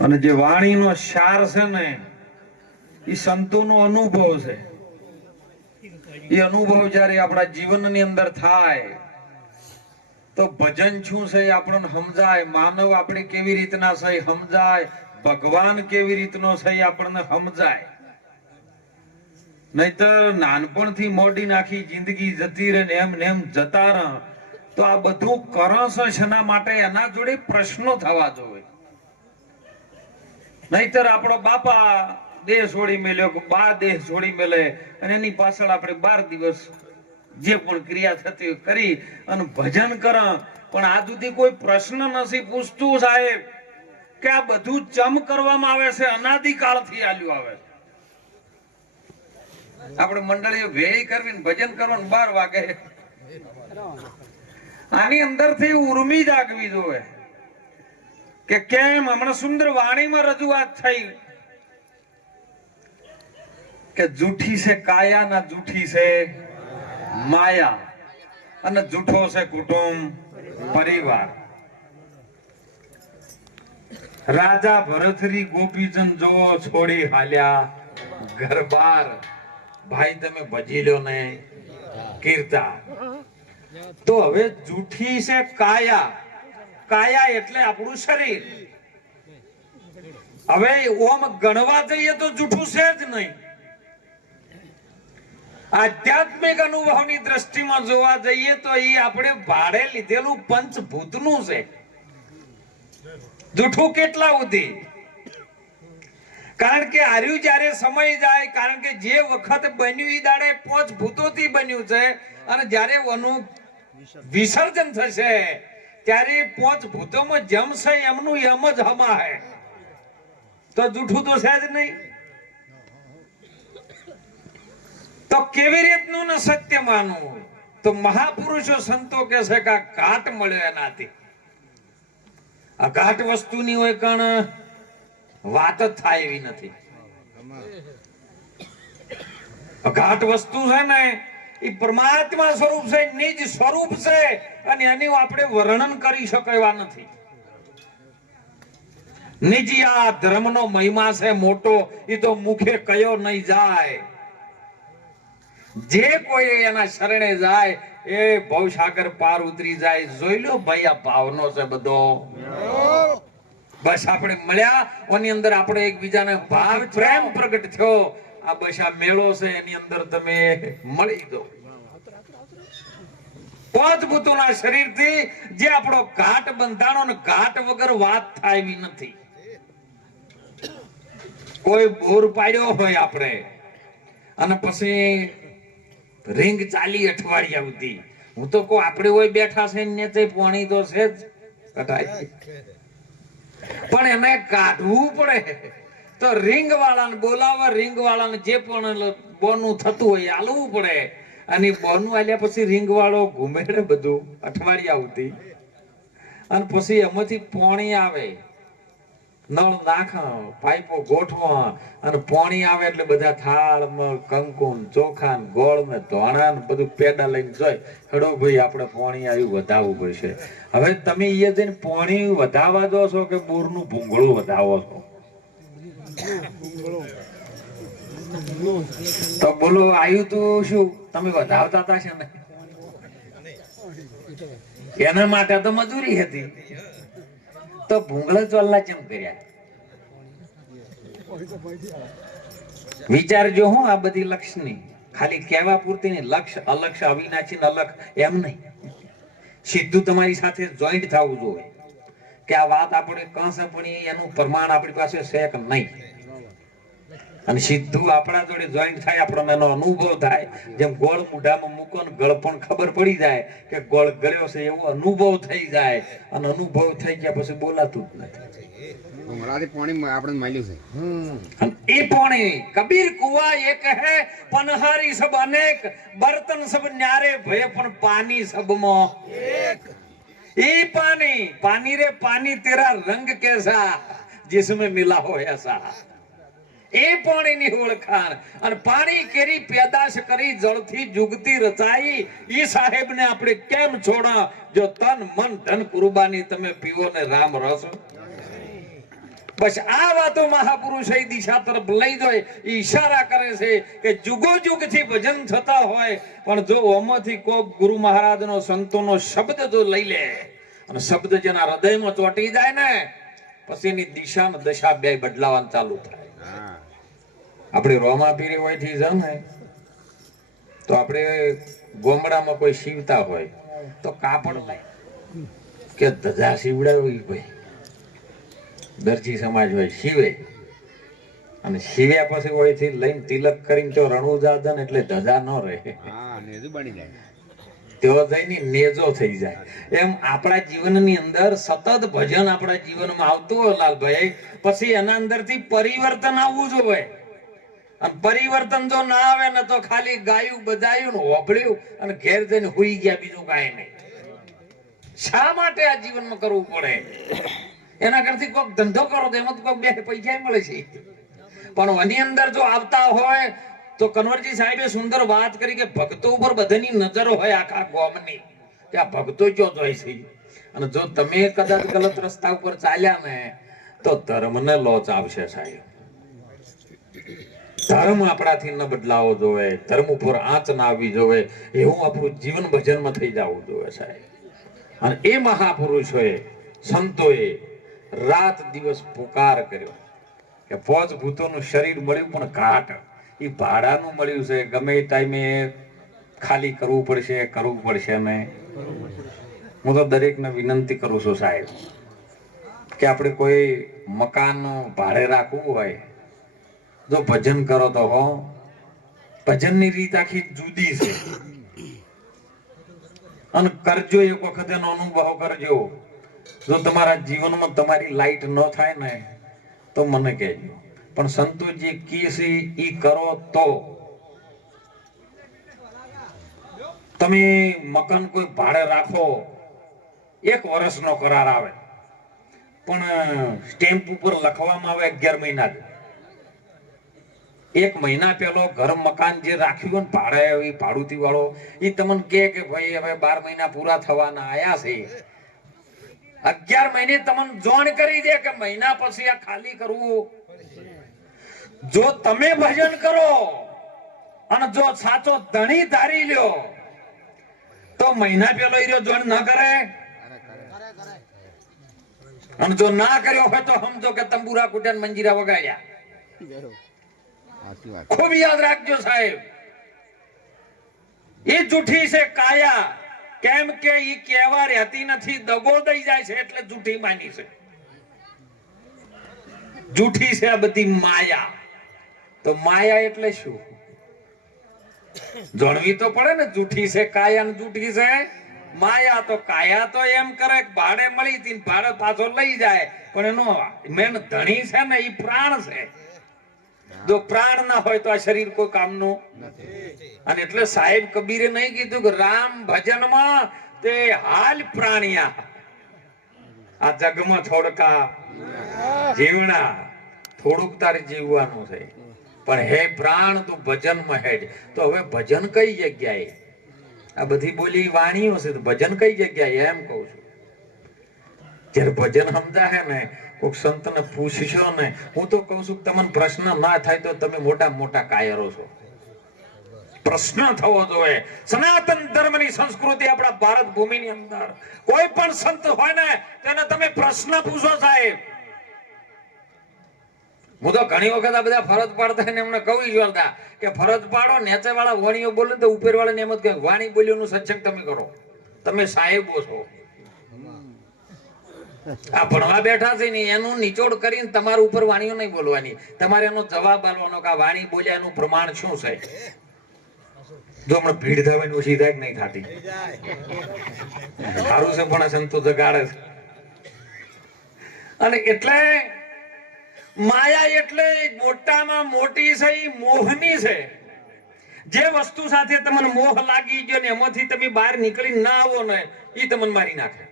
અને જે વાણીનો સાર છે ને એ સંતોનો અનુભવ છે. એ અનુભવ જ્યારે આપણા જીવનની અંદર થાય તો ભજન શું છે એ આપણને સમજાય, માનવ આપણે કેવી રીતના છે સમજાય, ભગવાન કેવી રીતનો છે એ આપણને સમજાય. નહીતર નાનપણથી મોડી નાખી જિંદગી જતી રહે ને એમ જતા રહે તો આ બધું કરસ શેના માટે? એના જોડે પ્રશ્નો થવા જોઈએ. નહીતર આપણો બાપા દેહ છોડી મેલ્યો કે બા દેહ છોડી મેલે અને એની પાછળ આપણે 12 દિવસ જે પણ ક્રિયા થતી કરી અને ભજન કર, પણ આ સુધી કોઈ પ્રશ્ન નથી પૂછતું સાહેબ કે આ બધું ચમ કરવામાં આવે છે? અનાદિકાળથી આલ્યું આવે છે. આપણે મંડળીઓ ભેળી કરવી ભજન કરવાનું 12 વાગે, આની અંદરથી ઉર્મી જાગવી જોઈએ કે કેમ. હમણાં સુંદર વાણીમાં રજૂઆત થઈ કે જૂઠી છે કાયા ના જૂઠી છે માયા, અને જૂઠો છે કુટુંબ પરિવાર. રાજા ભરથરી ગોપીચંદ જો છોડી હાલ્યા ઘર બાર. ભાઈ તમે ભજી લો ને કીર્તા. તો હવે જૂઠી છે કાયા. કાયા એટલે આપણું શરીર. હવે ઓમ ગણવા જઈએ તો જૂઠું છે જ નહીં. આધ્યાત્મિક અનુભવની દ્રષ્ટિમાં જોવા જઈએ તો એ આપણે ભાડે લીધેલું પંચભૂતનું છે. જૂઠું કેટલા સુધી? કારણ કે આર્યું જ્યારે સમય જાય, કારણ કે જે વખત બન્યું એ દાડે 5 ભૂતોથી બન્યું છે, અને જ્યારે એનું વિસર્જન થશે ત્યારે 5 ભૂતોમાં જેમ છે એમનું એમ જ હમાય. તો જૂઠું તો છે જ નહીં. તો કેવી રીતનું ને સત્ય માનવું? તો મહાપુરુષો સંતો કે છે કે ઘાટ મળ્યો એનાથી. આ ઘાટ વસ્તુની હોય કણ વાત જ થાય એવી નથી. ઘાટ વસ્તુ છે ને એ પરમાત્મા સ્વરૂપ છે, નિજ સ્વરૂપ છે, અને એનું આપણે વર્ણન કરી શકે એવા નથી. નિજી આ ધર્મનો મહિમા છે મોટો, એ તો મુખે કયો નહીં જાય. જે કોઈ એના શરણે જાય એ ભવસાગર પાર ઉતરી જાય. જોઈ લો ભાઈ આ ભાવનો છે બધો. બસ આપણે મળ્યા એની અંદર આપણે એકબીજાને ભાવ પ્રેમ પ્રગટ થયો. આ બસ આ મેળો છે એની અંદર તમે મળી દો. 5 ભૂતોના શરીરથી જે આપણો ઘાટ બંધાણો ને ઘાટ વગર વાત થાય એવી નથી. કોઈ બોર પાડ્યો હોય આપણે અને પછી રીંગ ચાલી અઠવાડિયા સુધી, હું તો કહું આપણે હોય બેઠા છે ને તે પાણી તો છે જ કટાય, પણ એને કાઢવું પડે. તો રીંગ વાળાને બોલાવવા, રીંગ વાળાને જે પણ બોનું થતું હોય આલવું પડે. અને બોનું આલ્યા પછી રીંગ વાળો ઘુમેડે બધું અઠવાડિયા સુધી, અને પછી એમાંથી પાણી આવે, નળ નાખ, પાઇપો ગોઠવા, અને પાણી આવે એટલે બધા થાળમાં કંકુમ ચોખા ગોળ ને ધોણા ને બધું પેડા લઈને જોઈ હડો ભાઈ આપણે પાણી આવ્યું વધાવવું પડશે. હવે તમે એ જઈને પાણી વધાવવા દો છો કે બોરનું ભૂંગળું વધાવો છો? તો બોલો આવ્યું તું શું તમે વધાવતા હતા છે ને? એના માટે તો મજૂરી હતી. તો ભૂંગળા ચોલ્લા કેમ કર્યા? વિચારજો હું આ બધી લક્ષની ખાલી કહેવા પૂરતી નહીં. લક્ષ અલક્ષ અવિનાશી અલક્ષ એમ નહીં, સીધું તમારી સાથે જોઈન્ટ થવું જોઈએ કે આ વાત આપણે કંસે પણ એનું પ્રમાણ આપણી પાસે છે કે નહીં. અને સીધું આપણા જોડે જોઈન્ટ થાય, આપણને એનો અનુભવ થાય. જેમ ગોળ મૂઢામાં મૂકો ને ગળ પણ ખબર પડી જાય કે ગોળ ગળ્યો છે એવો અનુભવ થઈ જાય. અને અનુભવ થઈ ગયા પછી બોલાતું જ નથી. એ પાણી કબીર કુવા એક હે પનહારી સબ અનેક, બર્તન સબ ન્યારે ભય પણ પાनी सब में एक. ये पानी पानी रे पानी तेरा रंग कैसा जिसमें मिला हो ऐसा. એ પાણીની ઓળખાણ. અને પાણી કેરી પેદાશ કરી જળથી જુગતી રચાઈ, ઈ સાહેબને આપણે કેમ છોડા? જો તન મન ધન કુરબાની તમે પીવો ને રામ રસ. બસ આ વાતો મહાપુરુષ એ દિશા તરફ લઈ જાય, ઈશારા કરે છે કે જુગો જુગ થી ભજન થતા હોય, પણ જો ઓમાંથી કોક ગુરુ મહારાજનો સંતોનો શબ્દ જો લઈ લે અને શબ્દ જેના હૃદયમાં ચોંટી જાય ને, પછી એની દિશા ને દશા બે બદલાવાનું ચાલુ થાય. આપણે રોમા પીરી હોય થી છે ને, તો આપણે ગોમડામાં કોઈ સીવતા હોય તો કાપડ લઈ કે ધજા સીવડાવી, ભાઈ દરજી સમાજ હોય સીવે, અને સીવ્યા પછી હોય થી લઈને તિલક કરીને તો રણુજા દે ને એટલે ધજા ન રહે, તેઓ જઈને નેજો થઈ જાય. એમ આપણા જીવનની અંદર સતત ભજન આપણા જીવનમાં આવતું હોય લાલભાઈ, પછી એના અંદરથી પરિવર્તન આવવું જોઈએ. અને પરિવર્તન જો ના આવે ને તો ખાલી ગાયું બજાયું ને હોભળ્યું અને ઘેર જઈને હુઈ ગયા, બીજું કાંઈ નહીં. શા માટે આ જીવનમાં કરવું પડે? એના કરતી કોઈક ધંધો કરો તો એમાં કોઈક બે પૈસા મળે છે. પણ એની અંદર જો આવતા હોય તો કનવરજી સાહેબે સુંદર વાત કરી કે ભક્તો ઉપર બધાની નજર હોય આખા ગામની, કે આ ભક્તો જો જોઈ છે. અને જો તમે કદાચ ગલત રસ્તા ઉપર ચાલ્યા ને તો ધર્મને લોચ આવશે સાહેબ. ધર્મ આપણાથી ન બદલાવો જોવે, ધર્મ ઉપર આંચ ના આવવી જોવે, એવું આપણું જીવન ભજનમાં થઈ જવું જોવે સાહેબ. અને એ મહાપુરુષોએ સંતોએ રાત દિવસ પુકાર કર્યો કે પોચ ભૂતોનું શરીર મળ્યું પણ ઘાટ, એ ભાડાનું મળ્યું છે, ગમે એ ટાઈમે ખાલી કરવું પડશે ને. હું તો દરેકને વિનંતી કરું છું સાહેબ કે આપણે કોઈ મકાન ભાડે રાખવું હોય, જો ભજન કરો તો હો, ભજનની રીત આખી જુદી છે. અને કરજો, એક વખત એનો અનુભવ કરજો. જો તમારા જીવનમાં તમારી લાઈટ ન થાય ને તો મને કહેજો, પણ સંતોષજી કીસી ઈ કરો તો. તમે મકાન કોઈ ભાડે રાખો, 1 વર્ષનો કરાર આવે, પણ સ્ટેમ્પ ઉપર લખવામાં આવે 11 મહિના. 1 મહિના પહેલો ઘર મકાન જે રાખ્યું ને ભાડે, ભાડુતી વાળો એ તમને કે ભાઈ હવે 12 મહિના પૂરા થવાના આયા છે, 11 મહિને તમને જોણ કરી દે કે મહિના પછી આ ખાલી કરવું. જો તમે ભજન કરો અને જો સાચો ધણી ધારી લ્યો તો મહિના પહેલો એ જોણ ન કરે, અને જો ના કર્યો હોય તો સમજો કે તંબુરા કુટ્યા મંજીરા વગાડ્યા. ખૂબ યાદ રાખજો સાહેબ, એ જૂઠી છે કાયા. કેમ કે ઈ કહેવા રહેતી નથી, દગો દઈ જાય છે એટલે જૂઠી માની છે. જૂઠી છે આ બધી માયા. તો માયા એટલે શું? જાણવી તો પડે ને. જૂઠી છે કાયા ને જૂઠી છે માયા. તો કાયા તો એમ કરે કે ભાડે મળી હતી, ભાડે પાછો લઈ જાય, પણ એનો મેન ધણી છે ને ઈ પ્રાણ છે. જો પ્રાણ ના હોય તો આ શરીર કોઈ કામનું નથી. અને એટલે સાહેબ કબીરે નહીં કીધું કે રામ ભજનમાં તે હાલ પ્રાણિયા, આ જગમાં થોડકા જીવણા, થોડુંક તારે જીવવાનું છે, પણ હે પ્રાણ તું ભજનમાં હેડ. તો હવે ભજન કઈ જગ્યાએ? આ બધી બોલી વાણીઓ છે, તો ભજન કઈ જગ્યાએ એમ કહું છું. જયારે ભજન સમજાય ને, કોઈક સંતને પૂછશો ને, હું તો કહું છું તમને પ્રશ્ન ના થાય તો તમે મોટા કાયરો છો. પ્રશ્ન થવો જોઈએ. સનાતન ધર્મની સંસ્કૃતિ આપણા ભારત ભૂમિની અંદર કોઈ પણ સંત હોય ને તેને તમે પ્રશ્ન પૂછો સાહેબ. હું તો ઘણી વખત આ બધા ફરજ પાડતા ને એમને કહું જોરદાર કે ફરજ પાડો, નેચે વાળા વાણીઓ બોલે તો ઉપર વાળા ને એમ જ કહે વાણી બોલ્યોનું સત્સંગ તમે કરો, તમે સાહેબો છો. આ ભણવા બેઠા છે ને એનું નિચોડ કરીને તમારા ઉપર વાણીઓ નહીં બોલવાની, તમારે એનો જવાબ આપવાનો કે આ વાણી બોલ્યા એનું પ્રમાણ શું છે. જો હમણાં ભીડ થવાની ઓછી થાય નહીં થતી, સારું છે પણ સંતો જગાડે છે. અને એટલે માયા એટલે મોટામાં મોટી છે, એ મોહની છે. જે વસ્તુ સાથે તમને મોહ લાગી ગયો ને એમાંથી તમે બહાર નીકળી ના આવો ને એ તમને મારી નાખે.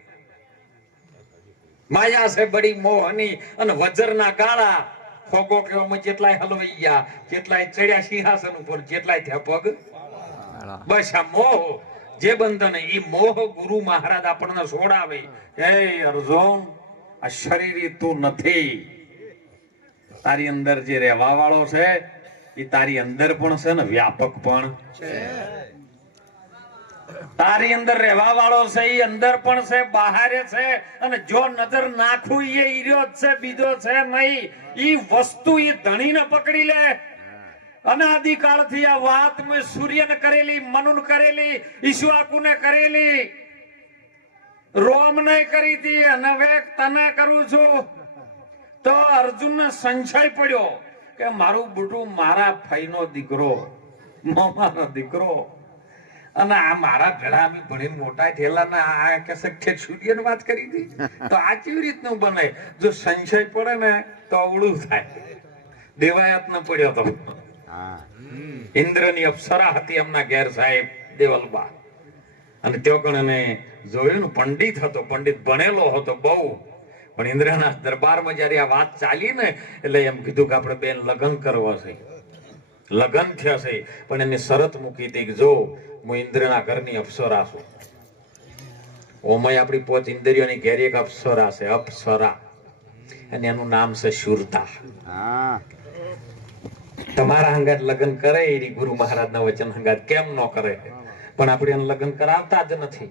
માયા છે બડી મોહની. અને વજરના ગાળા ખોગો કેવામાં જેટલાય હલવાઈ ગયા, જેટલાય ચડ્યા સિંહાસન ઉપર, જેટલાય થયા પગ. બસ આ મોહ જે બંધન, એ મોહ ગુરુ મહારાજ આપણને છોડાવે. હે અર્જુન, આ શરીર તું નથી, તારી અંદર જે રહેવા વાળો છે એ તારી અંદર પણ છે ને વ્યાપક પણ છે. તારી અંદર રહેવા વાળો છે એ અંદર પણ છે, બહાર છે, અને જો નજર નાખું એ ઈર્યો જ છે, બીજો છે નહીં. ઈ વસ્તુ એ ધણીને પકડી લે. અનાદિકાળથી આ વાત મેં સૂર્યને કરેલી, મનુન કરેલી, ઈશ્વાકુને કરેલી, રોમને કરી હતી, અને હવે તને કરું છું. તો અર્જુનને સંશય પડ્યો કે મારું બુટું મારા ફઈનો દીકરો, મામાનો દીકરો, અને આ મારા ભેળા અમે ભણીને મોટા થયેલા, આ કે સૂર્યની વાત કરી હતી, તો આ કેવી રીતનું બને? જો સંશય પડે ને તો અવળું થાય. દેવાયત ન પડ્યો તો ઇન્દ્રની અપ્સરા હતી એમના ઘેર સાહેબ દેવલબા, અને ત્યો કણે જોયું ને પંડિત હતો, પંડિત ભણેલો હતો બહુ, પણ ઇન્દ્રના દરબારમાં જયારે આ વાત ચાલી ને એટલે એમ કીધું કે આપણે બેન લગ્ન કરવા છે. લગ્ન થયા છે, પણ એની શરત મૂકી હતી કે જો હું ઇન્દ્રના ઘરની અપ્સરા છું. ઓમય આપણી પોચ ઇન્દ્રિયોની ઘેર એક અપ્સરા છે, અપ્સરા, અને એનું નામ છે શુરતા. તમારા હંગાત લગ્ન કરે એ ગુરુ મહારાજના વચન હંગાત કેમ ન કરે? પણ આપણે એને લગ્ન કરાવતા જ નથી.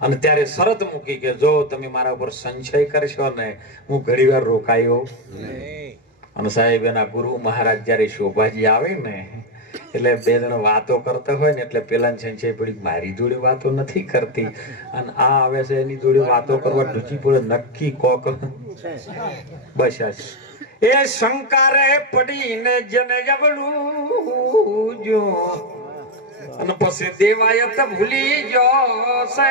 અને ત્યારે શરત મૂકી કે જો તમે મારા ઉપર સંશય કરશો ને હું ઘડીવાર રોકાયો. અને સાહેબ એના ગુરુ મહારાજ જયારે શોભાજી આવે ને એટલે બે જણ વાતો કરતા હોય ને એટલે પેલા સંશય પડી મારી જોડે વાતો નથી કરતી, અને આ આવે છે એની જોડે વાતો કરવા ઢૂચી પડે નક્કી કોક. બસ એ શંકારે પડીને જેને જવડું જો, અને પછી દેવાયત ભૂલી ગયો છે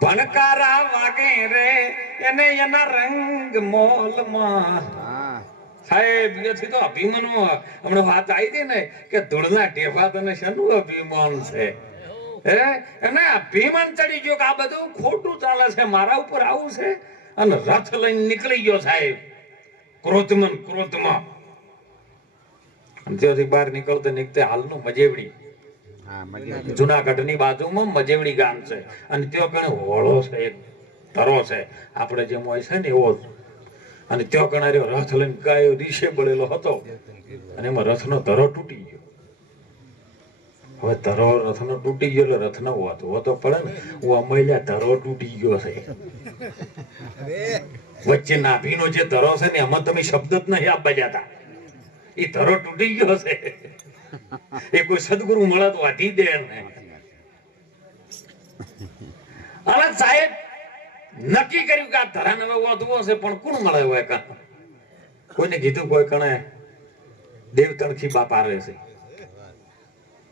ભણકારા વાગે રે એને એના રંગ મોલમાં. સાહેબ એથી તો અભિમાનો હમણાં વાત આવી હતી ને કે ધૂળના ટેફા તને શેનું અભિમાન છે? એને અભિમાન ચડી ગયો કે આ બધું ખોટું ચાલે છે, મારા ઉપર આવું છે, અને રથ લઈને નીકળી ગયો સાહેબ ક્રોધમાં. ત્યાંથી બહાર નીકળતે નીકળતે હાલનું મજેવડી, જુનાગઢ ની બાજુમાં મજેવડી ગામ છે, અને ત્યાં કણે હોળો છે, એક ધરો છે, આપણે જેમ હોય છે ને એવો. અને ત્યાં કણે રથ લઈને ગાયો રીશે બળેલો હતો, અને એમાં રથનો ધરો તૂટી ગયો. હવે ધરો રથનો તૂટી ગયો એટલે રથનો હોતો પડે ને, હું અમૈયા ધરો તૂટી ગયો છે. વચ્ચે નાભીનો જે ધરો છે ને એમાં તમે શબ્દ જ નહીં આપવા જતા, એ ધરો તૂટી ગયો છે. એ કોઈ સદગુરુ મળે તો વાટી દે ને. હવે સાહેબ નક્કી કર્યું કે આ ધરાને હવે વધવો છે, પણ કોણ મળે હોય કા? કોઈને કીધું કોઈ કણે દેવતણખી બાપા રહે છે,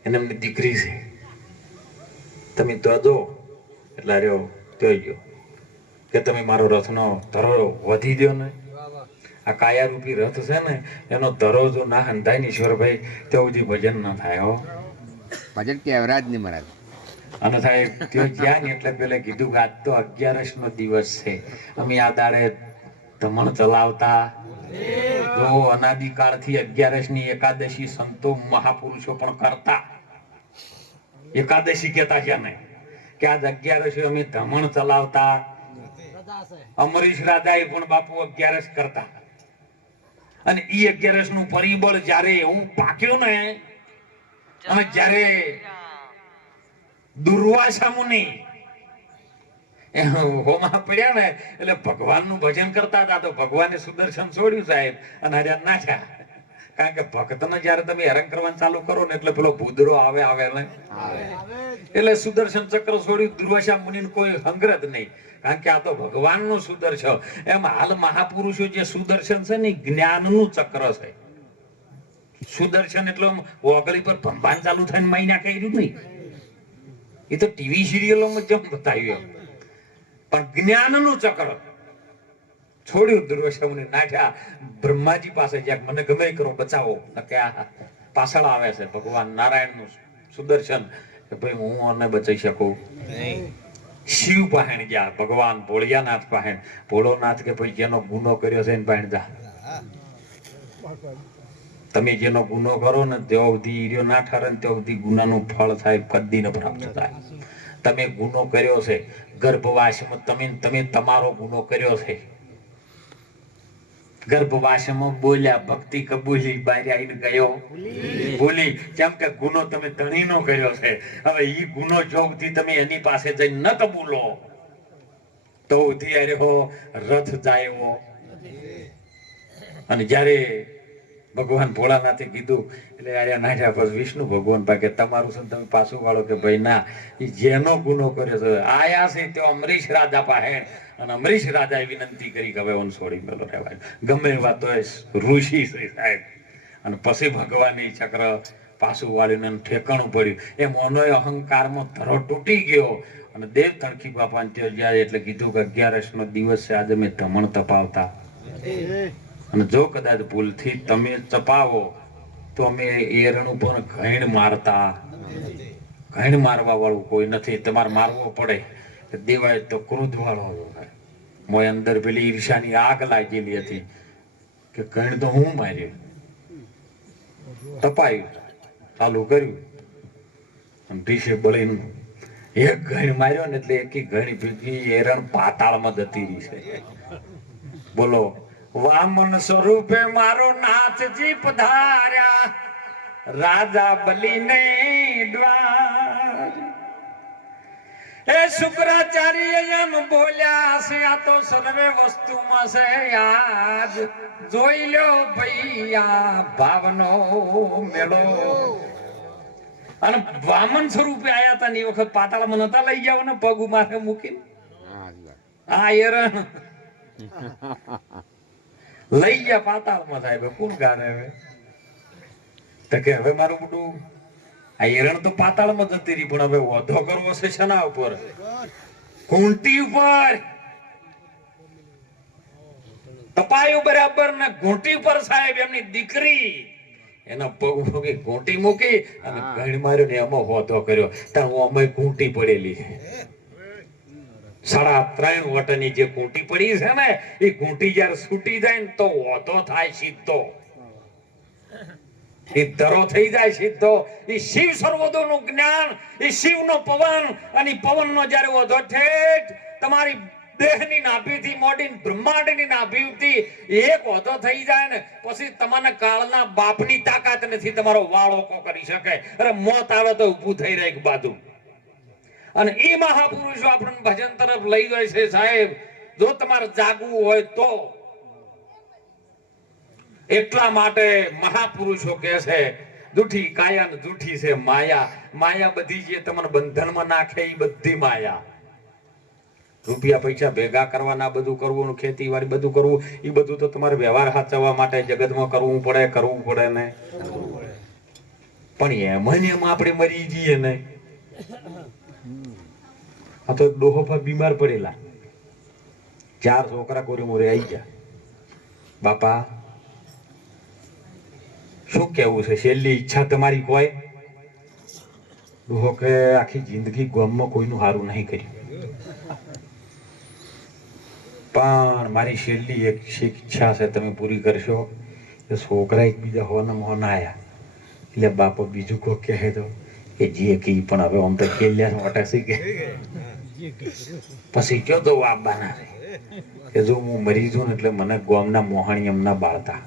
એને એમની દીકરી છે, તમે તો જો એટલે રહ્યો તો ગયો કે તમે મારો રથનો ધરો વધી દો ને. આ કાયા રૂપી રથ છે ને એનો ધરો જો ના હંધાય ને ઈશ્વરભાઈ ત્યાં સુધી ભજન ના થાય. હો ભજન કે અવરાજ નહીં મહારાજ. અને સાહેબ ત્યાં જ્યાં ને એટલે પેલા કીધું કે આજ તો 11 નો દિવસ છે, અમે આ દાડે ધમણ ચલાવતા. જો અનાદિકાળથી 11 ની એકાદશી સંતો મહાપુરુષો પણ કરતા. એકાદશી કેતા છે ને કે આજ 11 અમે ધમણ ચલાવતા. અમરીશ રાજાએ પણ બાપુ 11 કરતા. અને ઈ 11 નું પરિબળ જયારે એવું પાક્યું ને, અને જયારે દુર્વાસા મુનિ હોમાં પડ્યા ને એટલે ભગવાનનું ભજન કરતા હતા, તો ભગવાને સુદર્શન છોડ્યું સાહેબ અને હર્યા નાખ્યા. કારણ કે ભક્તને જયારે તમે હેરાન કરવાનું ચાલુ કરો ને એટલે પેલો ભૂદરો આવે ને એટલે સુદર્શન ચક્ર છોડ્યું. દુર્વાસા મુનિ કોઈ હંગ્રત નહીં, કારણ કે આ તો ભગવાનનું સુદર્શન. એમ હાલ મહાપુરુષો જે સુદર્શન છે ને જ્ઞાનનું ચક્ર છે. સુદર્શન એટલે ઓગળી પર ભંભાન ચાલુ થઈને મહિના કર્યું નહીં, એ તો ટીવી સિરિયલોમાં જેમ બતાવ્યું, પણ જ્ઞાનનું ચક્ર છોડ્યું. દુર્વાસાને નાખ્યા બ્રહ્માજી પાસે, જ્યાં મને ગમે કરો બચાવો, કે પાછળ આવે છે ભગવાન નારાયણનું સુદર્શન કે ભાઈ હું આને બચાવી શકું નહીં. શિવ પાસે ગયા, ભગવાન ભોળિયાનાથ પાસે. ભોળોનાથ કે ભાઈ જેનો ગુનો કર્યો છે એને પાસે જા, તમે જેનો ગુનો કરો ને ત્યાં સુધી ઈર્યો ના ઠરે ને ત્યાં સુધી ગુનાનું ફળ થાય કદી ન પ્રાપ્ત થાય. તમે ગુનો કર્યો છે ગર્ભવાસમાં, તમે તમારો ગુનો કર્યો છે, ગર્ભવાસમાં બોલ્યા, ભક્તિ કબૂલી, બહાર આવીને ગયો ભૂલી. જેમ કે ગુનો તમે ધણીનો કર્યો છે, હવે ઈ ગુનો જોગથી તમે એની પાસે જઈને ન કબૂલો તો ઉધી હો રથ જાયવો. અને જ્યારે ભગવાન ભોળાનાથે કીધું એટલે આર્યા નાઠ્યા પછી વિષ્ણુ ભગવાન પાસે તમારું છે તમે પાછું વાળો કે ભાઈ ના, એ જેનો ગુનો કર્યો છે આયા છે તે અમરીશ રાજા પાસે. અને અમરીશ રાજાએ વિનંતી કરી કે હવે ઓન છોડી મેલો રહેવાય, ગમે એવા તો ઋષિ છે સાહેબ. અને પછી ભગવાનને ચક્ર પાછું વાળીને ઠેકાણું પડ્યું. એમ ઓનોય અહંકારમાં ધરો તૂટી ગયો. અને દેવ તણખી બાપાને ત્યાં જાય એટલે કીધું કે 11 નો દિવસ છે, આજે મેં ધમણ તપાવતા, અને જો કદાચ ભૂલથી તમે ચપાવો તો અમે એરણ ઉપર ઘણ મારતા. ઘણ મારવા વાળું કોઈ નથી, તમારે મારવો પડે. દેવાય તો ક્રોધ વાળો મોય અંદર પેલી ઈર્ષાની આગ લાગેલી હતી કે ઘણ તો હું માર્યું. તપાયું, ચાલુ કર્યું, અને ઢીસે બળીને એક ઘણ માર્યો ને એટલે એકી ઘણી ભેગી એરણ પાતાળમાં જતી રહી છે. બોલો, વામન સ્વરૂપે મારો નાથજી પધાર્યા, રાજા બલીને દ્વાર. એ શુક્રાચાર્ય એમ બોલ્યા છે, આ તો સર્વે વસ્તુમાં છે યાદ. જોઈ લો ભૈયા ભાવનો મેળો. અને વામન સ્વરૂપે આયા હતા ને એ વખત પાતાળમાં નતા લઈ જાવ ને પગ માથે મૂકીને. આ એરણ લઈ ગયા પાતાળમાં. સાહેબ કોણ ગાને હવે તો કે હવે મારું બધું આ એરણ તો પાતાળમાં જતી રહી, પણ હવે વધો કરવો છે શેના ઉપર? ઘૂંટી ઉપર. તપાયું બરાબર ને ઘૂંટી પર સાહેબ એમની દીકરી એના પગ મૂકી ઘૂંટી મૂકી અને ઘણ માર્યો ને એમાં વધો કર્યો. ત્યાં અમે ઘૂંટી પડેલી 3.5 વટની જે ઘૂંટી પડી છે ને, એ ઘૂંટી જયારે છૂટી જાય ને તો વધો થાય સીધો. એ ધરો થઈ જાય સીધો. એ શિવ સર્વોદયનું જ્ઞાન, એ શિવનો પવન, અને પવનનો જયારે વધો ઠેઠ તમારી દેહની નાભીથી મોડીને બ્રહ્માંડની નાભીથી એક વધો થઈ જાય ને પછી તમારા કાળના બાપની તાકાત નથી તમારો વાળો કો કરી શકે. અરે મોત આવે તો ઊભું થઈ રહે એક બાજુ. અને એ મહાપુરુષો આપણને ભજન તરફ લઈ ગયો છે સાહેબ. જો તમારે જાગવું હોય તો એટલા માટે મહાપુરુષો કહે છે, જૂઠી કાયા ને જૂઠી છે માયા. માયા બધી જે તમને બંધનમાં નાખે એ બધી માયા. રૂપિયા પૈસા ભેગા કરવાના, બધું કરવું, ખેતીવાડી બધું કરવું, એ બધું તો તમારે વ્યવહાર સાચવવા માટે જગતમાં કરવું પડે ને. પણ એમાં ને એમાં આપણે મરી જઈએ ને. આ તો ડોહો પર બીમાર પડેલા, 4 છોકરા કોરી મોરે આવી ગયા. બાપા શું કેવું છે, છેલ્લી ઈચ્છા તમારી કોઈ? ડોહો કે આખી જિંદગી ગામમાં કોઈનું સારું નહીં કર્યું, પણ મારી છેલ્લી એક ઈચ્છા છે, તમે પૂરી કરશો? એ છોકરા એકબીજા હોવાના મોહન આયા. એટલે બાપો બીજું કોઈ કહે તો કે જે કી, પણ હવે આમ તો કેલ્યા મોટા શી કે. પછી કયો તો આપવાના કે જો હું મરી જઉં ને એટલે મને ગામના મોહાણી એમના બાળતા.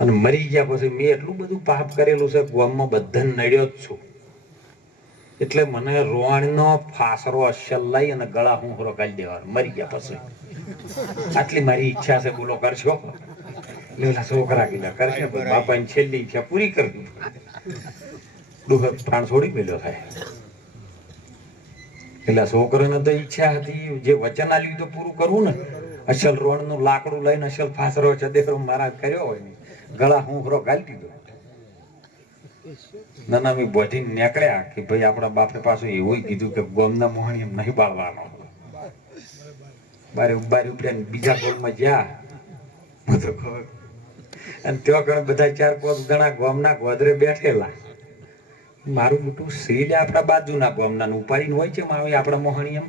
અને મરી ગયા પછી મેં એટલું બધું પાપ કરેલું છે, ગામમાં બધાને નડ્યો જ છું, એટલે મને રોવાણીનો ફાસરો અસલ લઈ અને ગળા હું કાઢી દેવાનો મરી ગયા પછી. આટલી મારી ઈચ્છા છે, બોલો કરશો? એટલે છોકરા કીધા કરશે. બાપાની છેલ્લી ઈચ્છા પૂરી કરવી. દુઃખ પ્રાણ છોડી મેલ્યો થાય. એટલે છોકરાને તો ઈચ્છા હતી, જે વચન આલ્યું તો પૂરું કરવું ને. અસલ રોણનું લાકડું લઈને અસલ ફાસરો ચદેરો મારા કર્યો હોય ને, ગળા હું ગાળી દીધો. નાના મેં બોધી નીકળ્યા કે ભાઈ આપણા બાપે પાછું એવું કીધું કે ગોમના મોહણી એમ નહીં બાળવાનો. બારે ઉપડ્યા બીજા ગોમમાં જ્યાં અને ત્યાં કણ બધા 4-5 ગણા ગોમના ગોદરે બેઠેલા. મારું મોટું સીલ આપણા બાજુના ગોમના ઉપાડીને હોય છે માવે આપણા મોહણી એમ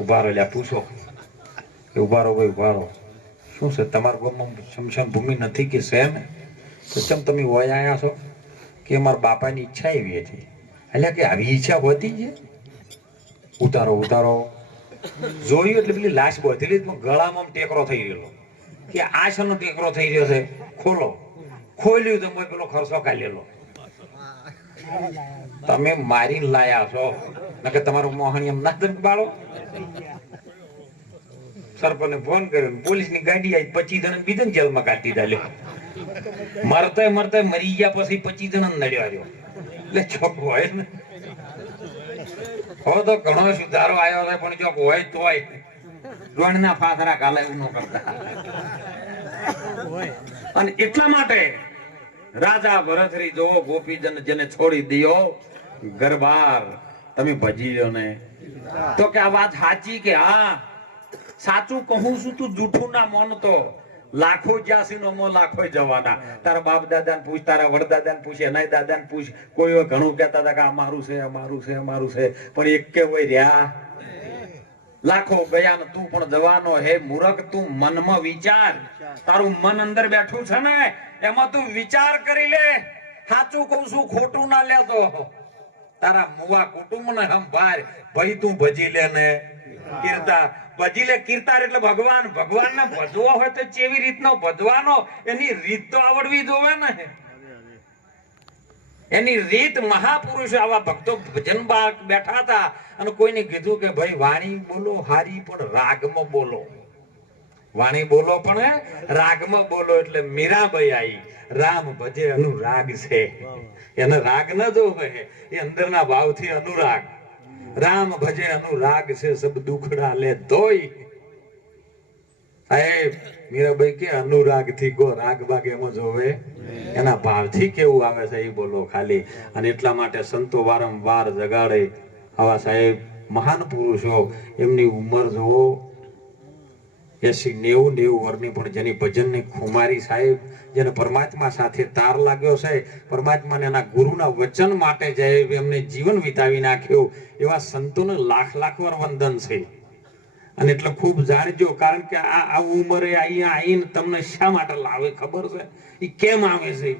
ઉભા રહો. લ્યા પૂછો કે ઉભા રહો ભાઈ, ઉભા રહો. શું છે તમારા ગામમાં શમશાન ભૂમિ નથી કે છે ને? તો ચમ તમે હોય આવ્યા છો? કે અમારા બાપાની ઈચ્છા એવી હતી. એટલે કે આવી ઈચ્છા હોતી છે. ઉતારો ઉતારો. જોયું એટલે પેલી લાશ બોધેલી પણ ગળામાં ટેકરો થઈ ગયેલો કે આ શાનો ટેકરો થઈ રહ્યો છે, ખોલો. ખોલ્યું તો મેં પેલો ખર્ચો કાઢેલો. તમે મારીને લાયા છો નકે તમારું મોહણી એમ ના બાળો. સરપંચને ફોન કર્યો, પોલીસની ગાડી આવી, 25 જણા બીજા જેલમાં કાઢી દીધા. મરતા મરતા મરી ગયા પછી 25 જણા નડ્યો આવ્યો. એટલે ચોક હોય ને, હવે તો ઘણો સુધારો આવ્યો છે, પણ ચોક હોય તોય ડોણના ફાથરા ગાલે એવું ન કરતા. અને એટલા માટે રાજા ભરતરી જોવો ગોપીજન જેને છોડી દિયો ગરબાર તમે ભજી લ્યો ને. તો કે આ વાત સાચી કે હા સાચું કહું છું, તું જૂઠું ના માનતો. લાખો જ્યાસી નો મો લાખો જવાના. તારા બાપ દાદા ને પૂછ, તારા વડદાદા ને પૂછ, એના દાદા ને પૂછ. કોઈ ઘણું કહેતા હતા કે અમારું છે, અમારું છે, અમારું છે, પણ એક કે હોય રહ્યા. લાખો ગયા ને તું પણ જવાનો. હે મૂર્ખ, તું મનમાં વિચાર. તારું મન અંદર બેઠું છે ને એમાં તું વિચાર કરી લે. સાચું કહું છું, ખોટું ના લેતો. તારા મુવા કુટુંબ ને સંભાળ ભાઈ, તું ભજી લે ને કીર્તા. ભજી લે કીર્તાર એટલે ભગવાન. ભગવાન ને ભજવો હોય તો કેવી રીતનો ભજવાનો, એની રીત તો આવડવી જોવે ને. એની રીત મહાપુરુષો આવા ભક્તો ભજન બેઠા હતા અને કોઈને કીધું કે ભાઈ વાણી બોલો હારી પણ રાગમાં બોલો. વાણી બોલો પણ રાગમાં બોલો. એટલે મીરાબાઈ આવી. રામ ભજે અનુરાગ છે, એને રાગ ન જોવે, એ અંદરના ભાવથી અનુરાગ. રામ ભજે અનુરાગ છે, સબ દુખડા લે ધોઈ. સાહેબ મીરાબાઈ કે અનુરાગ થી ગો, રાગ બાગ એમાં જોવે, એના ભાવથી કેવું આવે છે એ બોલો ખાલી. અને એટલા માટે સંતો વારંવાર જગાડે. આવા સાહેબ મહાન પુરુષો, એમની ઉંમર જોવો 80-90 વર્ષની, પણ જેની ભજનની ખુમારી સાહેબ, જેને પરમાત્મા સાથે તાર લાગ્યો છે, પરમાત્માને એના ગુરુના વચન માટે જે એમને જીવન વિતાવી નાખ્યું, એવા સંતોને લાખ લાખ વાર વંદન છે. અને એટલે ખૂબ જાણજો, કારણ કે આ ઉંમરે અહીંયા આવીને તમને શા માટે લાવે ખબર છે? એ કેમ આવે છે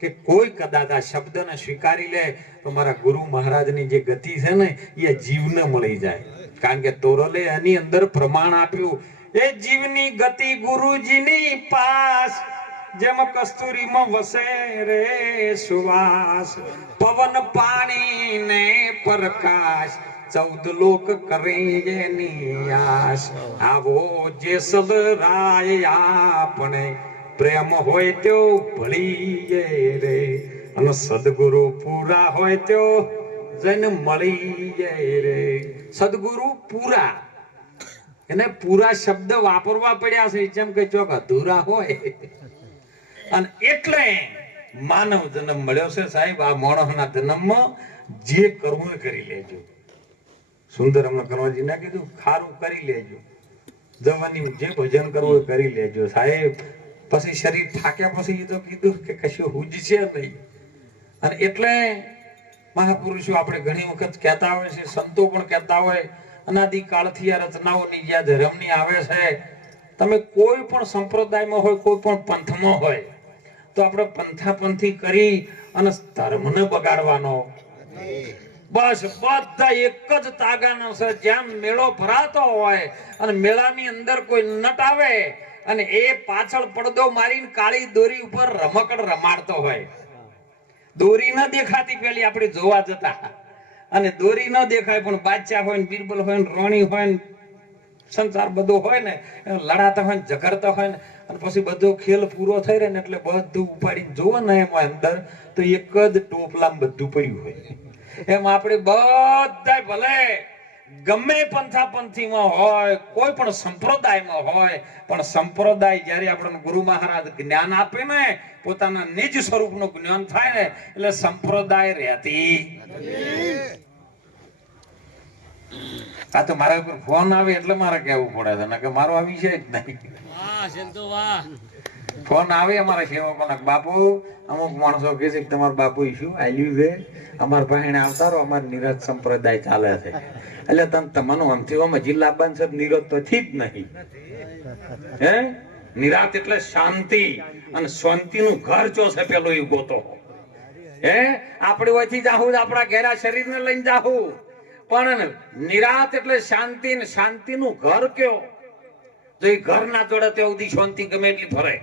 કે કોઈ કદાચ આ શબ્દને સ્વીકારી લે તો મારા ગુરુ મહારાજની જે ગતિ છે ને એ જીવને મળી જાય. કારણ કે તોરલે એની અંદર પ્રમાણ આપ્યું, એ જીવની ગતિ ગુરુજીની પાસ, જેમ કસ્તુરીમાં વસે રે સુવાસ. પવન પાણી ને પ્રકાશ, 14 લોક કરે એની આશ. આવો જે સદરાય આપણે, પ્રેમ હોય તો ભળી રે, અને સદગુરુ પૂરા હોય તો જન મળી રે. સદગુરુ પૂરા, એને પૂરા શબ્દ વાપરવા પડ્યા છે, જેમ કે ચોક અધૂરા હોય. અને એટલે માનવ જન્મ મળ્યો છે સાહેબ. આ માણસના જન્મમાં જે કરવું એ કરી લેજો. સુંદર અમને કરવાજી ના કીધું, ખારું કરી લેજો. જવાની જે ભજન કરવું એ કરી લેજો સાહેબ. પછી શરીર થાક્યા પછી તો કીધું કે કશું હુજશે નહીં. અને એટલે મહાપુરુષો આપણે ઘણી વખત કહેતા હોય છે, સંતો પણ કહેતા હોય, અનાદિકાળથી આ રચનાઓની જે ધર્મની આવે છે. તમે કોઈ પણ સંપ્રદાયમાં હોય, કોઈ પણ પંથમાં હોય, તો આપણે પંથાપંથી કરી અને ધર્મને બગાડવાનો બસ. બધા એક જ તાગાનો છે. જ્યાં મેળો ભરાતો હોય અને મેળાની અંદર કોઈ નટ આવે અને એ પાછળ પડદો મારીને કાળી દોરી ઉપર રમકડ રમાડતો હોય. દોરી ન દેખાતી પેલી આપણે જોવા જતા, અને દોરી ન દેખાય પણ બાદશાહ હોય ને, બિરબલ હોય ને, રોણી હોય ને, સંસાર બધો હોય ને, લડાતા હોય ને, ઝઘડતા હોય ને, અને પછી બધો ખેલ પૂરો થઈ રહે ને એટલે બધું ઉપાડીને જોવો ને એમાં અંદર તો એક જ ટોપલામાં બધું પડ્યું હોય. એમ આપણે બધા ભલે ગમે પંથાપંથીમાં હોય, કોઈ પણ સંપ્રદાયમાં હોય, પણ સંપ્રદાય જયારે આપણને ગુરુ મહારાજ જ્ઞાન આપે ને, પોતાના નિજ સ્વરૂપનું જ્ઞાન થાય ને, એટલે સંપ્રદાય રહેતી. આ તો મારા ઉપર ફોન આવે એટલે મારે કહેવું પડે છે, કે મારો આ વિષય જ નહીં. ફોન આવે અમારા સેવકોના, બાપુ અમુક માણસો કે છે કે તમારું બાપુ ઇસ્યુ આલ્યું છે, અમારા પાસે આવતા રહો, અમારે નિરત સંપ્રદાય ચાલે છે. એટલે તમને આમથી આમ જિલ્લા બંધ છે, નિરત તો થી જ નહીં. હે નિરાત એટલે શાંતિ, અને શાંતિ નું ઘર ચો છે પેલો એ ગોતો. હે આપણે ઓછી જાહું, આપણા ઘેરા શરીર ને લઈને જાહું, પણ નિરાત એટલે શાંતિ, ને શાંતિનું ઘર કયો? જો એ ઘર ના જોડે ત્યાં સુધી શાંતિ ગમે એટલી ફરે.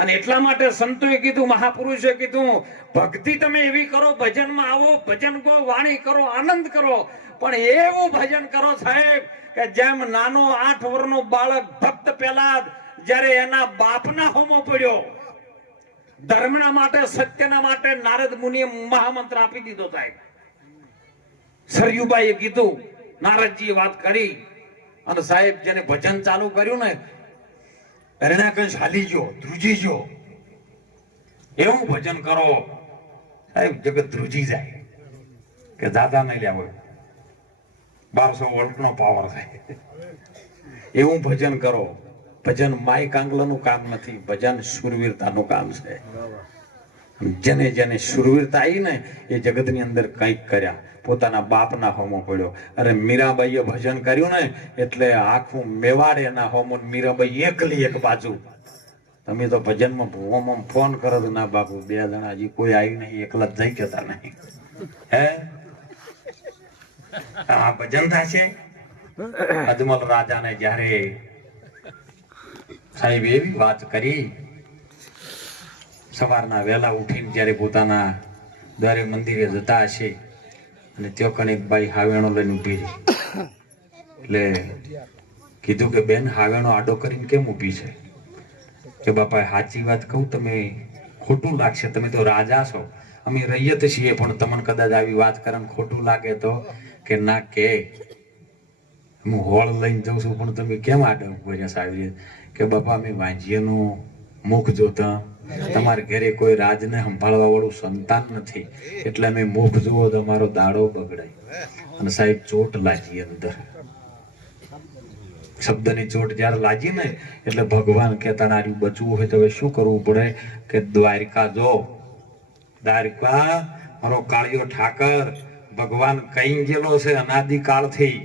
અને એટલા માટે સંતોએ કીધું, મહાપુરુષે કીધું, ભક્તિ તમે એવી કરો, ભજનમાં આવો, ભજન ગો, વાણી કરો, આનંદ કરો, પણ એવું ભજન કરો સાહેબ કે જેમ નાનો 8 વર્ષનો બાળક ભક્ત પહેલા જ્યારે એના બાપના હોમો પડ્યો, ધર્મના માટે, સત્યના માટે નારદ મુનિએ મહામંત્ર આપી દીધો સાહેબ. સરયુબાઈએ કીધું, નારદજીએ વાત કરી, અને સાહેબ જેને ભજન ચાલુ કર્યું ને, હરણાકંશ હાલી ગયો, ધ્રુજી ગયો. એવું ભજન કરો સાહેબ, જગત ધ્રુજી જાય કે દાદા નહીં લેવો, 1200 વોલ્ટનો પાવર થાય. એવું ભજન કરો. ભજન માય કાંગલાનું કામ નથી, ભજન શુરવીરતાનું કામ છે. જેને જેને શુરવીરતા આવી ને એ જગતની અંદર કંઈક કર્યા. પોતાના બાપના હોમો પડ્યો. અરે મીરાબાઈએ ભજન કર્યું ને એટલે આખું મેવાડ એના હોમો, મીરાબાઈ એકલી એક બાજુ. તમે તો ભજનમાં હોમો ફોન કરો તો ના બાપુ 2 જણા હજી કોઈ આવી નહીં, એકલા જ જઈ કેતા નહીં. હે આ ભજન થશે. અજમલ રાજાને જ્યારે સાહેબ એવી વાત કરી, સવારના વહેલા ઉઠીને જ્યારે પોતાના દ્વારે મંદિરે જતા હશે, અને ત્યાં કણે બાઈ હાવેણો લઈને ઊભી રહી. એટલે કીધું કે બેન, હાવેણો આડો કરીને કેમ ઊભી છે? કે બાપા સાચી વાત કહું, તમે ખોટું લાગશે, તમે તો રાજા છો, અમે રહીએ તો છીએ, પણ તમને કદાચ આવી વાત કરે ખોટું લાગે તો કે ના, કે હું હોળ લઈને જાઉં છું, પણ તમે કેમ આડો ઉભા સાહેબ? કે બાપા અમે વાંજીયાનું મુખ જોતા, તમારે ઘરે કોઈ રાજને સંભાળવા વાળું સંતાન નથી, એટલે અમે મુખ જુઓ તો અમારો દાડો બગડાય. અને સાહેબ ચોટ લાગી અંદર, શબ્દની ચોટ જયારે લાગી ને એટલે ભગવાન કહેતા નારી બચવું હોય તો હવે શું કરવું પડે? કે દ્વારકા જો, દ્વારકા મારો કાળિયો ઠાકર ભગવાન કઈ ગયેલો છે અનાદિકાળથી,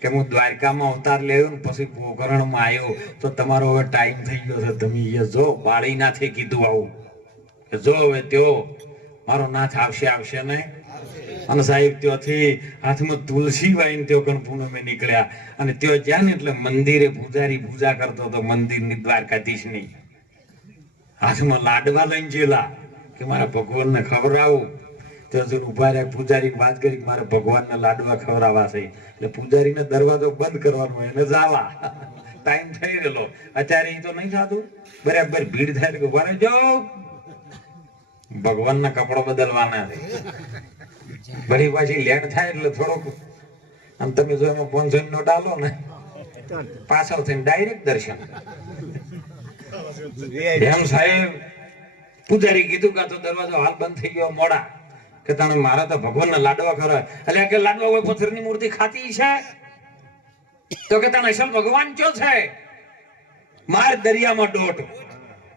કે હું દ્વારકામાં અવતાર લેવો ને પછી પોકરણમાં આવ્યો, તો તમારો હવે ટાઈમ થઈ ગયો છે, તમે એ જો. બાળી નાથે કીધું આવું કે જો હવે ત્યો મારો નાથ આવશે ને. અને સાહેબ ત્યાંથી હાથમાં તુલસી વાઈને ત્યો કણ પૂનમે નીકળ્યા, અને ત્યો જ્યાં ને એટલે મંદિરે પૂજારી પૂજા કરતો હતો, મંદિરની દ્વારકાધીશની. હાથમાં લાડવા લઈને જેલા કે મારા ભગવાનને ખવડાવું. ત્યાં ઉભા રહ્યા પૂજારી, વાત કરી કે મારે ભગવાનને લાડવા ખવડાવવા છે. એટલે પૂજારીને દરવાજો બંધ કરવાનો, એને જવા ટાઈમ થઈ ગયેલો. અત્યારે એ તો નહીં થતું, બરાબર ભીડ થાય કે ઉભા રહેજો, ભગવાનના કપડો બદલવાના છે. વળી પાછી લેટ થાય એટલે થોડોક આમ તમે જો એમાં 500 નોટ આલો ને, પાછળ થઈને ડાયરેક્ટ દર્શન. એમ સાહેબ પૂજારી કીધું કે તો દરવાજો હાલ બંધ થઈ ગયો, મોડા કે તને મારા તો ભગવાનના લાડવા ખવડાવે. એટલે કે લાડવા હોય પથ્થરની મૂર્તિ ખાતી છે? તો કે તને અસલ ભગવાન કયો છે? માર દરિયામાં ડોટ.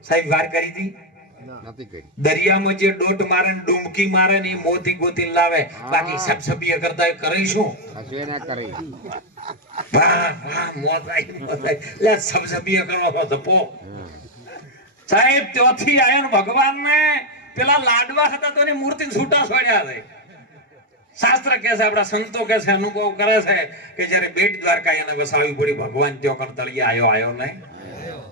સાહેબ વાર કરી હતી, દરિયામાં જે ડોટ મારે ને ડૂમકી મારે ને એ મોતી ગોતી લાવે, બાકી સબસબીએ કરતા કરીશું. સબસબીએ કરો ધપો. સાહેબ ત્યાંથી આયા ભગવાન ને પેલા લાડવા હતા તો એની મૂર્તિ છૂટા છોડ્યા છે. શાસ્ત્ર કે છે, આપણા સંતો કે છે, અનુભવ કરે છે કે જયારે બેટ દ્વારકા એને વસાવી પડી, ભગવાન ત્યાં કણ તળિયે આવ્યો નહીં,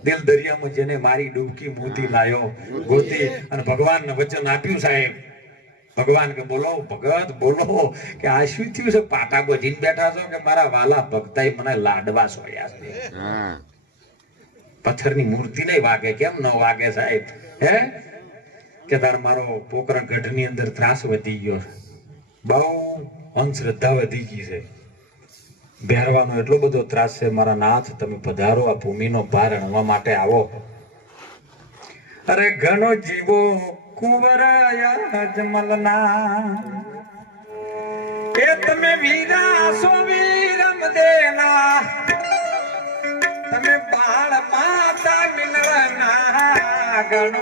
દિલ દરિયામાં જેને મારી ડૂબકી મોતી લાયો ગોતી. અને ભગવાનને વચન આપ્યું સાહેબ, ભગવાન કે બોલો ભગત બોલો, કે આ શું થયું છે? પાટા બધીને બેઠા છો કે મારા વાલા ભક્તાએ મને લાડવા સોયા છે. પથ્થરની મૂર્તિ નહીં વાગે, કેમ ન વાગે સાહેબ? હે કે તાર મારો પોકરણ ગઢની અંદર ત્રાસ વધી ગયો છે, બહુ અંધશ્રદ્ધા વધી ગઈ છે, બેરવાનો એટલો બધો ત્રાસ છે. મારા નાથ તમે પધારો, આ ભૂમિનો ભાર હણવા માટે આવો. અરે ઘણો જીવો કુંવરાયા અજમલના, એ તમે વીરા સો વીરમ દેના, તમે બાળ માતા મિલના. ઘણો